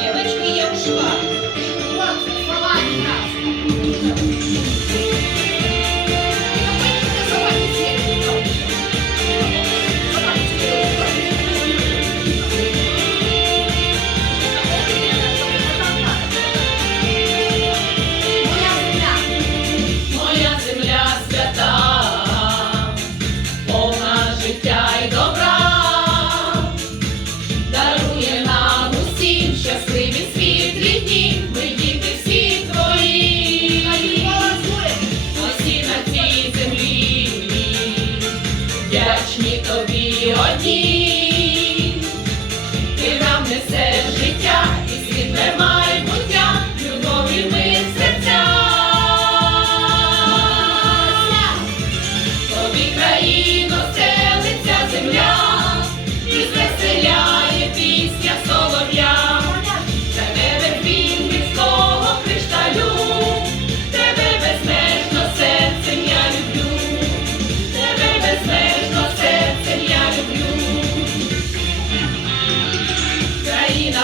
Девочки, я ушла.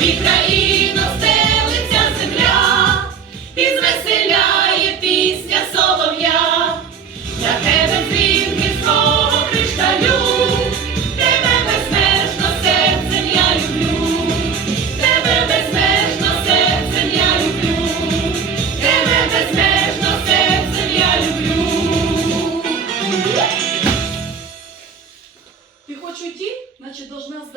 vibra